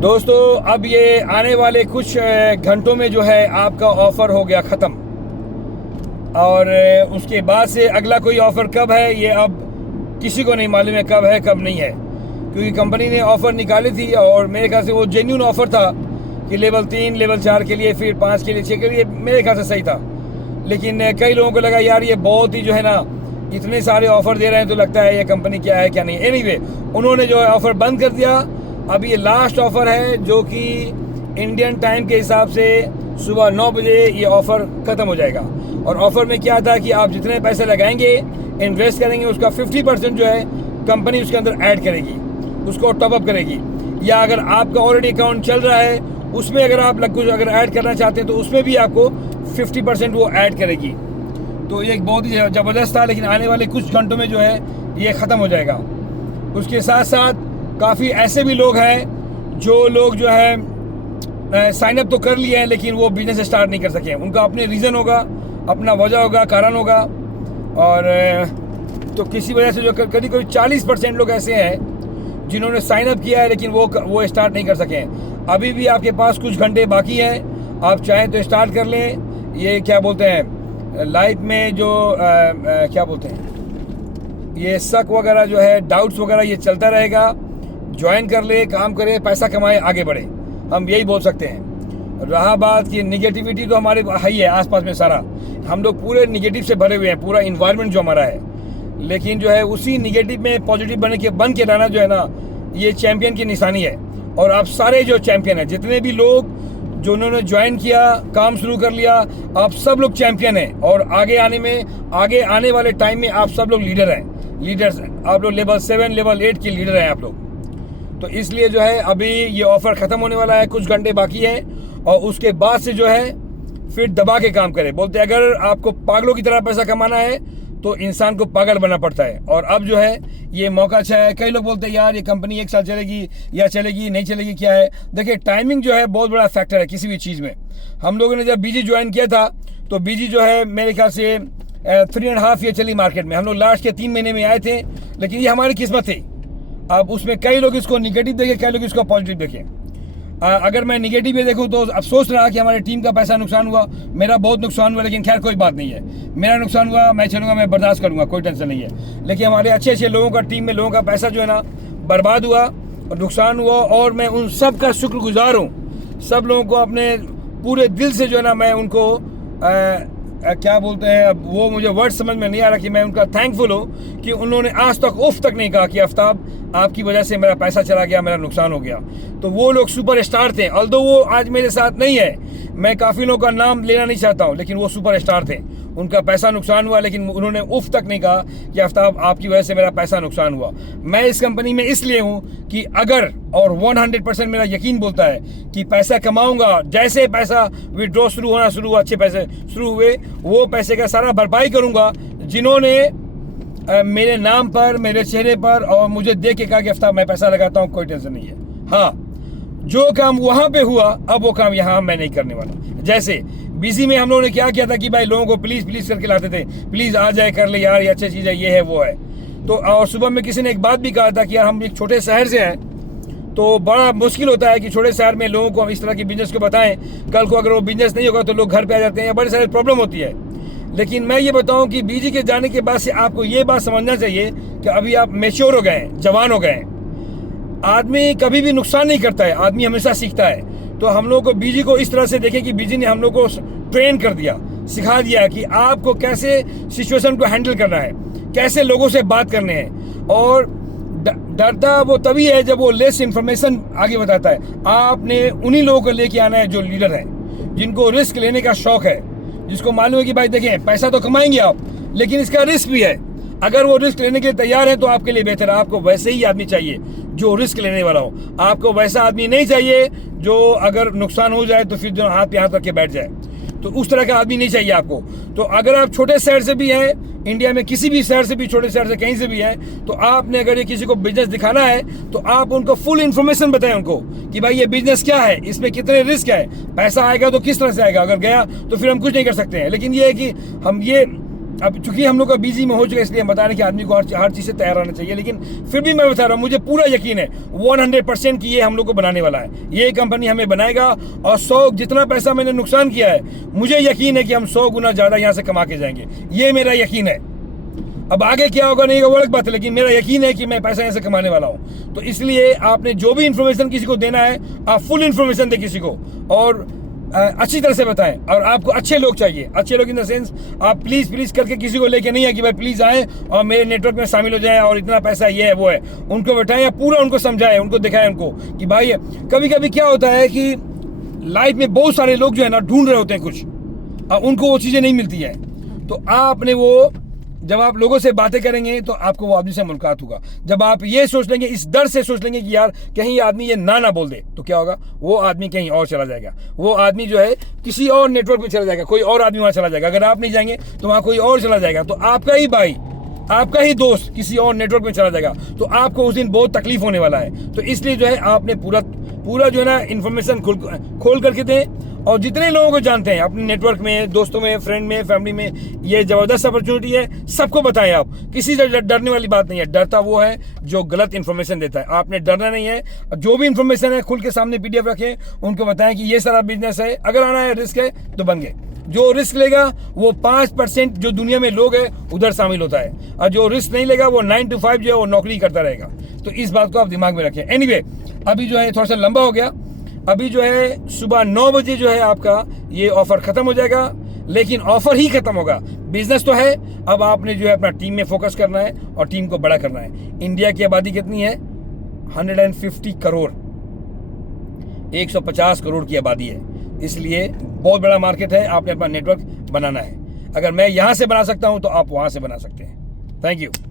दोस्तों अब ये आने वाले कुछ घंटों में जो है आपका ऑफ़र हो गया ख़त्म, और उसके बाद से अगला कोई ऑफ़र कब है ये अब किसी को नहीं मालूम है कब है कब नहीं है, क्योंकि कंपनी ने ऑफ़र निकाली थी और मेरे ख्याल से वो जेन्युइन ऑफ़र था कि लेवल 3 लेवल 4 के लिए, फिर 5 के लिए, 6 के लिए, मेरे ख्याल से सही था। लेकिन कई लोगों को लगा यार ये बहुत ही जो है ना इतने सारे ऑफ़र दे रहे हैं तो लगता है ये कंपनी क्या है क्या नहीं। एनीवे उन्होंने जो है ऑफ़र बंद कर दिया। अब ये लास्ट ऑफ़र है जो कि इंडियन टाइम के हिसाब से सुबह 9 बजे ये ऑफ़र ख़त्म हो जाएगा। और ऑफ़र में क्या था कि आप जितने पैसे लगाएंगे, इन्वेस्ट करेंगे, उसका 50% जो है कंपनी उसके अंदर ऐड करेगी, उसको टॉपअप करेगी। या अगर आपका ऑलरेडी अकाउंट चल रहा है उसमें अगर आप कुछ अगर ऐड करना चाहते हैं तो उसमें भी आपको 50% वो ऐड करेगी। तो ये एक बहुत ही ज़बरदस्त था, लेकिन आने वाले कुछ घंटों में जो है ये ख़त्म हो जाएगा। उसके साथ साथ काफ़ी ऐसे भी लोग हैं जो है साइन अप तो कर लिए हैं लेकिन वो बिज़नेस स्टार्ट नहीं कर सके। उनका अपने रीज़न होगा, अपना वजह होगा, कारण होगा। और तो किसी वजह से जो करीब 40% लोग ऐसे हैं जिन्होंने साइन अप किया है लेकिन वो स्टार्ट नहीं कर सके। अभी भी आपके पास कुछ घंटे बाकी हैं, आप चाहें तो स्टार्ट कर लें। ये क्या बोलते हैं लाइफ में जो क्या बोलते हैं ये शक वगैरह जो है, डाउट्स वगैरह, ये चलता रहेगा। ज्वाइन कर ले, काम करे, पैसा कमाए, आगे बढ़े, हम यही बोल सकते हैं। रहा बात कि निगेटिविटी तो हमारे है ही है आसपास में सारा, हम लोग पूरे निगेटिव से भरे हुए हैं, पूरा इन्वायरमेंट जो हमारा है। लेकिन जो है उसी निगेटिव में पॉजिटिव बन के लाना जो है ना, ये चैम्पियन की निशानी है। और आप सारे जो चैम्पियन हैं, जितने भी लोग जो उन्होंने ज्वाइन किया, काम शुरू कर लिया, आप सब लोग चैम्पियन हैं। और आगे आने वाले टाइम में आप सब लोग लीडर्स हैं। आप लोग लेवल 7 लेवल 8 के लीडर हैं आप लोग। तो इसलिए जो है अभी ये ऑफ़र ख़त्म होने वाला है, कुछ घंटे बाकी हैं। और उसके बाद से जो है फिर दबा के काम करें। बोलते हैं अगर आपको पागलों की तरह पैसा कमाना है तो इंसान को पागल बनना पड़ता है। और अब जो है ये मौका अच्छा है। कई लोग बोलते हैं यार ये कंपनी 1 साल चलेगी या चलेगी नहीं चलेगी, क्या है। देखिए टाइमिंग जो है बहुत बड़ा फैक्टर है किसी भी चीज़ में। हम लोगों ने जब बीजी ज्वाइन किया था तो बीजी जो है मेरे ख्याल से 3.5 ईयर चली मार्केट में। हम लोग लास्ट के 3 महीने में आए थे, लेकिन ये हमारी किस्मत थी। अब उसमें कई लोग इसको निगेटिव देखें, कई लोग इसको पॉजिटिव देखें। अगर मैं निगेटिव ये देखूँ तो अफसोस रहा कि हमारी टीम का पैसा नुकसान हुआ, मेरा बहुत नुकसान हुआ, लेकिन खैर कोई बात नहीं है। मेरा नुकसान हुआ, मैं चलूँगा, मैं बर्दाश्त करूँगा, कोई टेंशन नहीं है। लेकिन हमारे अच्छे लोगों का, टीम में लोगों का पैसा जो है ना बर्बाद हुआ और नुकसान हुआ, और मैं उन सब का शुक्रगुजार हूँ। सब लोगों को अपने पूरे दिल से जो है ना मैं उनको क्या बोलते हैं, अब वो मुझे वर्ड समझ में नहीं आ रहा कि मैं उनका थैंकफुल हूँ कि उन्होंने आज तक उफ तक नहीं कहा कि आफ्ताब आपकी वजह से मेरा पैसा चला गया, मेरा नुकसान हो गया। तो वो लोग सुपर स्टार थे। ऑल्दो वो आज मेरे साथ नहीं है, मैं काफ़ी लोगों का नाम लेना नहीं चाहता हूँ, लेकिन वो सुपर स्टार थे। उनका पैसा नुकसान हुआ लेकिन उन्होंने उफ तक नहीं कहा कि आफ्ताब आपकी वजह से मेरा पैसा नुकसान हुआ। मैं इस कंपनी में इसलिए हूँ कि अगर, और 100% मेरा यकीन बोलता है कि पैसा कमाऊंगा, जैसे पैसा विड्रॉ शुरू होना शुरू हुआ, अच्छे पैसे शुरू हुए, वो पैसे का सारा भरपाई करूंगा जिन्होंने मेरे नाम पर, मेरे चेहरे पर और मुझे देख के कहा कि आफ्ताब मैं पैसा लगाता हूँ, कोई टेंशन नहीं है। हाँ, जो काम वहाँ पे हुआ अब वो काम यहाँ मैं नहीं करने वाला। जैसे बीसी में हम लोगों ने क्या किया था कि भाई लोगों को प्लीज़ करके लाते थे, प्लीज़ आ जाए, कर ले यार, ये अच्छी चीज़ है, ये है वो है। तो और सुबह में किसी ने एक बात भी कहा था कि यार हम एक छोटे शहर से हैं तो बड़ा मुश्किल होता है कि छोटे शहर में लोगों को हम इस तरह की बिजनेस को बताएं। कल को अगर वो बिजनेस नहीं होगा तो लोग घर पे आ जाते हैं या बड़ी सारी प्रॉब्लम होती है। लेकिन मैं ये बताऊं कि बीजी के जाने के बाद से आपको ये बात समझना चाहिए कि अभी आप मैच्योर हो गए हैं, जवान हो गए हैं। आदमी कभी भी नुकसान नहीं करता है, आदमी हमेशा सीखता है। तो हम लोग को बीजी को इस तरह से देखें कि बीजी ने हम लोग को ट्रेन कर दिया, सिखा दिया कि आपको कैसे सिचुएशन को हैंडल करना है, कैसे लोगों से बात करने हैं। और डरता वो तभी है जब वो लेस इन्फॉर्मेशन आगे बताता है। आपने उन्हीं लोगों को लेके आना है जो लीडर हैं, जिनको रिस्क लेने का शौक है, जिसको मालूम है कि भाई देखें पैसा तो कमाएंगे आप, लेकिन इसका रिस्क भी है। अगर वो रिस्क लेने के लिए तैयार है तो आपके लिए बेहतर है। आपको वैसे ही आदमी चाहिए जो रिस्क लेने वाला हो। आपको वैसा आदमी नहीं चाहिए जो अगर नुकसान हो जाए तो फिर जो हाथ पे हाथ रख के बैठ जाए। तो उस तरह का आदमी नहीं चाहिए आपको। तो अगर आप छोटे शहर से भी हैं, इंडिया में किसी भी शहर से भी, छोटे शहर से कहीं से भी हैं, तो आपने अगर ये किसी को बिजनेस दिखाना है तो आप उनको फुल इन्फॉर्मेशन बताएं उनको कि भाई ये बिजनेस क्या है, इसमें कितने रिस्क है, पैसा आएगा तो किस तरह से आएगा, अगर गया तो फिर हम कुछ नहीं कर सकते हैं। लेकिन ये है कि हम ये अब चूंकि हम लोग का बिजी में हो चुका है, इसलिए हम बता रहे हैं कि आदमी को हर चीज़ से तैयार रहना चाहिए। लेकिन फिर भी मैं बता रहा हूँ, मुझे पूरा यकीन है 100% कि ये हम लोग को बनाने वाला है, ये कंपनी हमें बनाएगा। और 100 जितना पैसा मैंने नुकसान किया है, मुझे यकीन है कि हम 100 गुना ज़्यादा यहाँ से कमा के जाएंगे, ये मेरा यकीन है। अब आगे क्या होगा नहीं होगा वो अलग बात है, लेकिन मेरा यकीन है कि मैं पैसा यहाँ से कमाने वाला हूँ। तो इसलिए आपने जो भी इन्फॉर्मेशन किसी को देना है, आप फुल इन्फॉर्मेशन दें किसी को, और अच्छी तरह से बताएं। और आपको अच्छे लोग चाहिए, अच्छे लोग इन द सेंस, आप प्लीज़ करके किसी को लेके नहीं है कि भाई प्लीज़ आए और मेरे नेटवर्क में शामिल हो जाएं और इतना पैसा ये है वो है। उनको बैठाएं, पूरा उनको समझाएं, उनको दिखाएं उनको कि भाई कभी कभी क्या होता है कि लाइफ में बहुत सारे लोग जो है ना ढूंढ रहे होते हैं कुछ, उनको वो चीज़ें नहीं मिलती है। तो आपने वो जब आप लोगों से बातें करेंगे तो आपको वो आदमी से मुलाकात होगा। जब आप ये सोच लेंगे, इस डर से सोच लेंगे कि यार कहीं आदमी ये ना बोल दे, तो क्या होगा, वो आदमी कहीं और चला जाएगा, वो आदमी जो है किसी और नेटवर्क में चला जाएगा, कोई और आदमी वहाँ चला जाएगा। अगर आप नहीं जाएंगे तो वहाँ कोई और चला जाएगा, तो आपका ही भाई, आपका ही दोस्त किसी और नेटवर्क में चला जाएगा, तो आपको उस दिन बहुत तकलीफ होने वाला है। तो इसलिए जो है आपने पूरा जो है ना इन्फॉर्मेशन खोल करके दें। और जितने लोगों को जानते हैं अपने नेटवर्क में, दोस्तों में, फ्रेंड में, फैमिली में, ये ज़बरदस्त अपॉर्चुनिटी है, सबको बताएं। आप किसी से डरने वाली बात नहीं है, डरता वो है जो गलत इन्फॉर्मेशन देता है। आपने डरना नहीं है, जो भी इन्फॉर्मेशन है खुल के सामने PDF रखें, उनको बताएं कि ये सारा बिजनेस है, अगर आना है रिस्क है तो बन गए। जो रिस्क लेगा वो 5% जो दुनिया में लोग है उधर शामिल होता है, और जो रिस्क नहीं लेगा वो 9 to 5 जो है वो नौकरी करता रहेगा। तो इस बात को आप दिमाग में रखें। एनीवे, अभी जो है थोड़ा सा लंबा हो गया, अभी जो है सुबह 9 बजे जो है आपका ये ऑफर खत्म हो जाएगा। लेकिन ऑफर ही खत्म होगा, बिजनेस तो है। अब आपने जो है अपना टीम में फोकस करना है और टीम को बड़ा करना है। इंडिया की आबादी कितनी है? 150 करोड़, 150 करोड़ की आबादी है, इसलिए बहुत बड़ा मार्केट है। आपने अपना नेटवर्क बनाना है। अगर मैं यहाँ से बना सकता हूँ तो आप वहाँ से बना सकते हैं। Thank you.